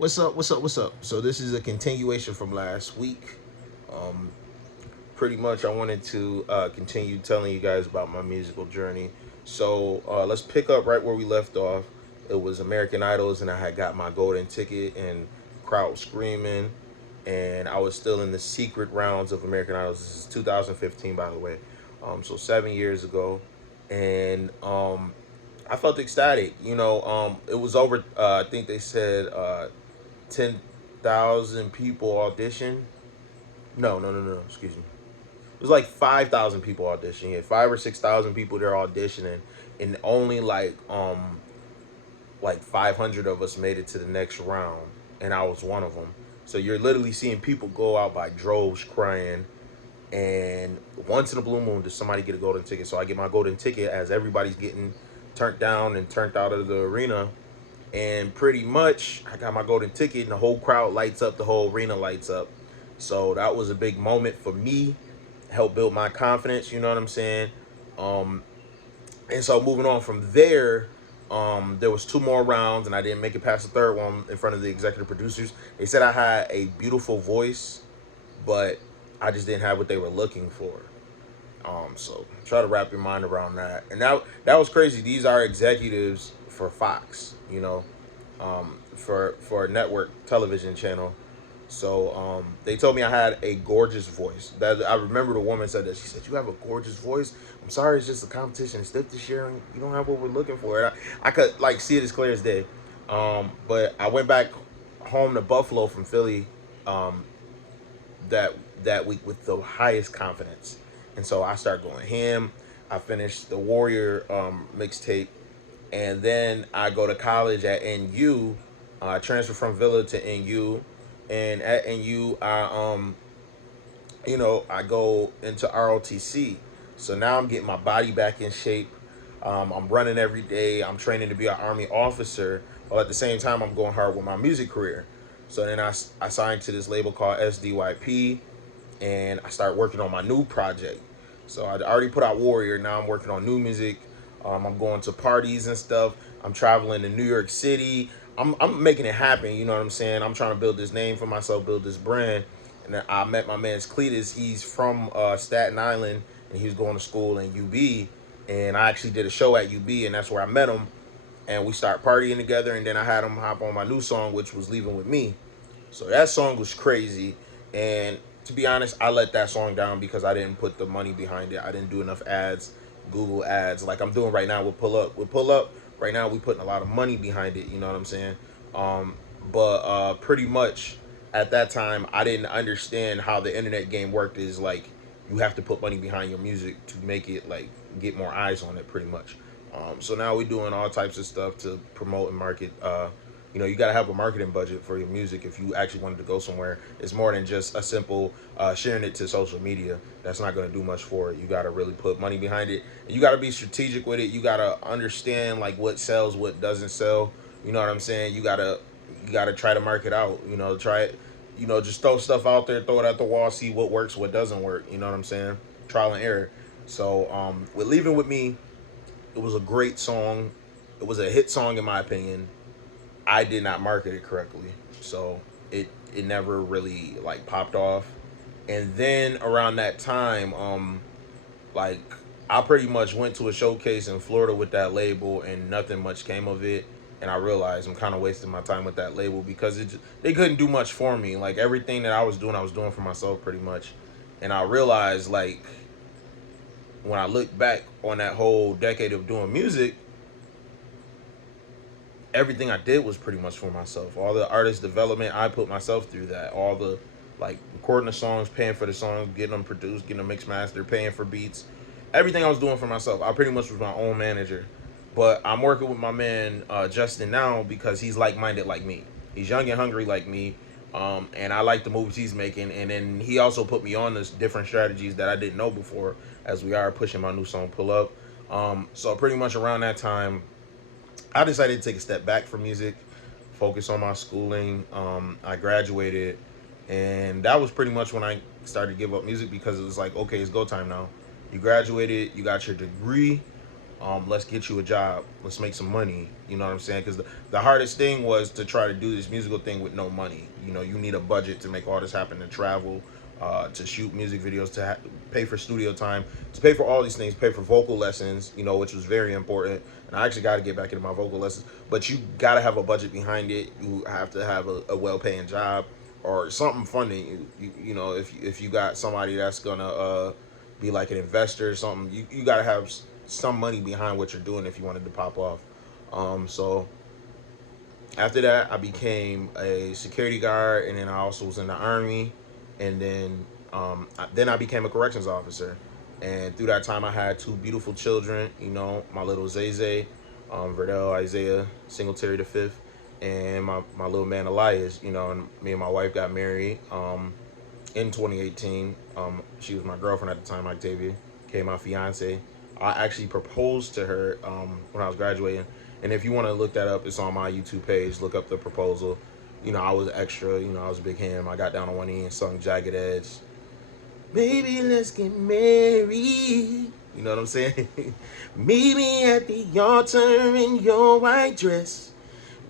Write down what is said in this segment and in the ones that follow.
What's up? What's up? What's up? So this is a continuation from last week. Um, Pretty much, I wanted to continue telling you guys about my musical journey. So let's pick up right where we left off. It was American Idols, and I had got my golden ticket, and crowd screaming, and I was still in the secret rounds of American Idols. This is 2015, by the way. So 7 years ago, and I felt ecstatic. It was over. I think they said 10,000 people audition. No, no, no, no. Excuse me. It was like 5,000 people auditioning. Yeah, 5 or 6,000 people there auditioning, and only like 500 of us made it to the next round, and I was one of them. So you're literally seeing people go out by droves crying, and once in a blue moon does somebody get a golden ticket. So I get my golden ticket as everybody's getting turned down and turned out of the arena, and pretty much I got my golden ticket, and the whole crowd lights up, the whole arena lights up. So that was a big moment for me, helped build my confidence. You know what I'm saying? Um, and so moving on from there, there was two more rounds, and I didn't make it past the third one in front of the executive producers. They said I had a beautiful voice, but I just didn't have what they were looking for. So try to wrap your mind around that. And that was crazy. These are executives for Fox, for a network television channel. So they told me I had a gorgeous voice. That I remember the woman said that. She said, "You have a gorgeous voice. I'm sorry, it's just a competition. It's this year, and you don't have what we're looking for." And I could like see it as clear as day. But I went back home to Buffalo from Philly um, that that week with the highest confidence, and so I started going ham. I finished the Warrior mixtape, and then I go to college at NU. I transferred from Villa to NU, and at NU, I go into ROTC. So now I'm getting my body back in shape. I'm running every day. I'm training to be an Army officer, while at the same time I'm going hard with my music career. So then I signed to this label called SDYP, and I started working on my new project. So I already put out Warrior. Now I'm working on new music. I'm going to parties and stuff. I'm traveling to New York City. I'm making it happen. You know what I'm saying? I'm trying to build this name for myself, build this brand. And then I met my man's Cletus. He's from Staten Island, and he was going to school in UB. And I actually did a show at UB, and that's where I met him. And we started partying together. And then I had him hop on my new song, which was "Leaving with Me." So that song was crazy. And to be honest, I let that song down because I didn't put the money behind it. I didn't do enough ads, Google ads, like I'm doing right now with Pull Up. With Pull Up, right now we putting a lot of money behind it. You know what I'm saying? But pretty much at that time, I didn't understand how the internet game worked. Is like you have to put money behind your music to make it like get more eyes on it, pretty much. So now we're doing all types of stuff to promote and market. You got to have a marketing budget for your music if you actually wanted to go somewhere. It's more than just a simple sharing it to social media. That's not going to do much for it. You got to really put money behind it, and you got to be strategic with it. You got to understand like what sells, what doesn't sell. You know what I'm saying? You got to try to market out. Try it. Just throw stuff out there, throw it at the wall, see what works, what doesn't work. You know what I'm saying? Trial and error. So with Leaving with Me, it was a great song. It was a hit song in my opinion. I did not market it correctly, so it never really like popped off. And then around that time, like I pretty much went to a showcase in Florida with that label, and nothing much came of it. And I realized I'm kind of wasting my time with that label because they couldn't do much for me. Like everything that I was doing for myself pretty much. And I realized like when I look back on that whole decade of doing music, everything I did was pretty much for myself. All the artist development, I put myself through that. All the like recording the songs, paying for the songs, getting them produced, getting them mixed master, paying for beats. Everything I was doing for myself. I pretty much was my own manager. But I'm working with my man Justin now because he's like minded like me. He's young and hungry like me. And I like the moves he's making. And then he also put me on this different strategies that I didn't know before as we are pushing my new song Pull Up. So pretty much around that time, I decided to take a step back from music, focus on my schooling. I graduated, and that was pretty much when I started to give up music because it was like, okay, it's go time now. You graduated, you got your degree. Let's get you a job. Let's make some money. You know what I'm saying? Because the hardest thing was to try to do this musical thing with no money. You know, you need a budget to make all this happen, to travel, to shoot music videos, to pay for studio time, to pay for all these things, pay for vocal lessons, you know, which was very important. And I actually got to get back into my vocal lessons. But you got to have a budget behind it. You have to have a well-paying job or something funding you. You know, if you got somebody that's gonna be like an investor or something, you got to have some money behind what you're doing if you wanted to pop off. So after that, I became a security guard, and then I also was in the army, and then I became a corrections officer. And through that time, I had two beautiful children. You know, my little Zay, Verdell Isaiah Singletary the fifth, and my little man Elias. You know, and me and my wife got married in 2018. She was my girlfriend at the time, Octavia, became my fiance. I actually proposed to her when I was graduating. And if you want to look that up, it's on my YouTube page. Look up the proposal. You know, I was extra. You know, I was a big ham. I got down on one knee and sung Jagged Edge. Baby, let's get married. You know what I'm saying? Meet me at the altar in your white dress.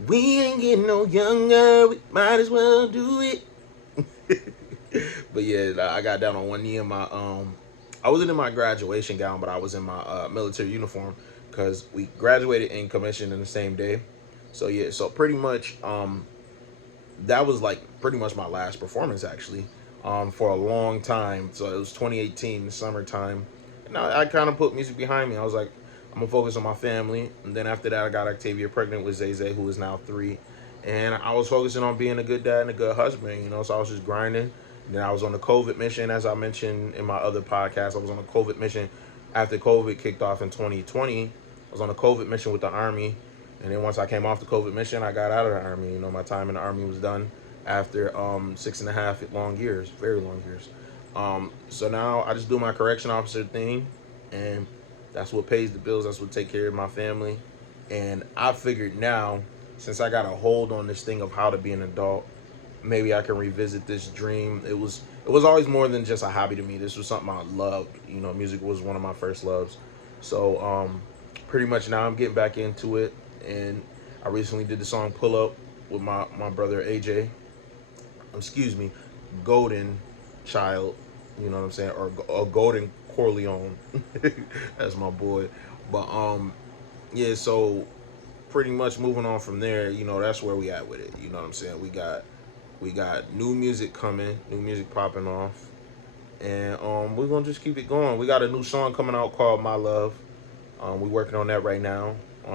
We ain't getting no younger. We might as well do it. But yeah, I got down on one knee in my I wasn't in my graduation gown, but I was in my military uniform because we graduated and commissioned in the same day. So yeah, so pretty much that was like pretty much my last performance actually for a long time. So it was 2018, the summertime, and I kind of put music behind me. I was like, I'm gonna focus on my family, and then after that, I got Octavia pregnant with Zay, who is now 3, and I was focusing on being a good dad and a good husband. You know, so I was just grinding. And then I was on the COVID mission, as I mentioned in my other podcast. I was on a COVID mission after COVID kicked off in 2020. I was on a COVID mission with the Army. And then once I came off the COVID mission, I got out of the Army. You know, my time in the Army was done after 6.5 long years, very long years. So now I just do my correction officer thing, and that's what pays the bills. That's what take care of my family. And I figured now, since I got a hold on this thing of how to be an adult, maybe I can revisit this dream. It was always more than just a hobby to me. This was something I loved. You know, music was one of my first loves. So pretty much now I'm getting back into it, and I recently did the song "Pull Up" with my brother AJ. Excuse me, Golden Child. You know what I'm saying, or a Golden Corleone. That's my boy. But yeah. So pretty much moving on from there. You know, that's where we at with it. You know what I'm saying. We got new music coming, new music popping off, and we're gonna just keep it going. We got a new song coming out called "My Love." We're working on that right now.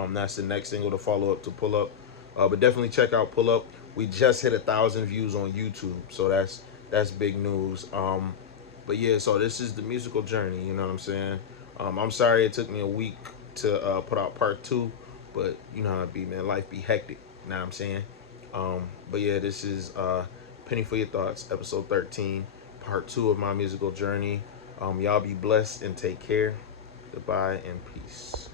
That's the next single to follow up to "Pull Up." But definitely check out "Pull Up." We just hit 1,000 views on YouTube, so that's big news. But yeah, so this is the musical journey. You know what I'm saying? I'm sorry it took me a week to put out part 2, but you know how it be, man. Life be hectic. You know what I'm saying? But yeah, this is Penny for Your Thoughts, episode 13, part 2 of my musical journey. Y'all be blessed and take care. Goodbye and peace.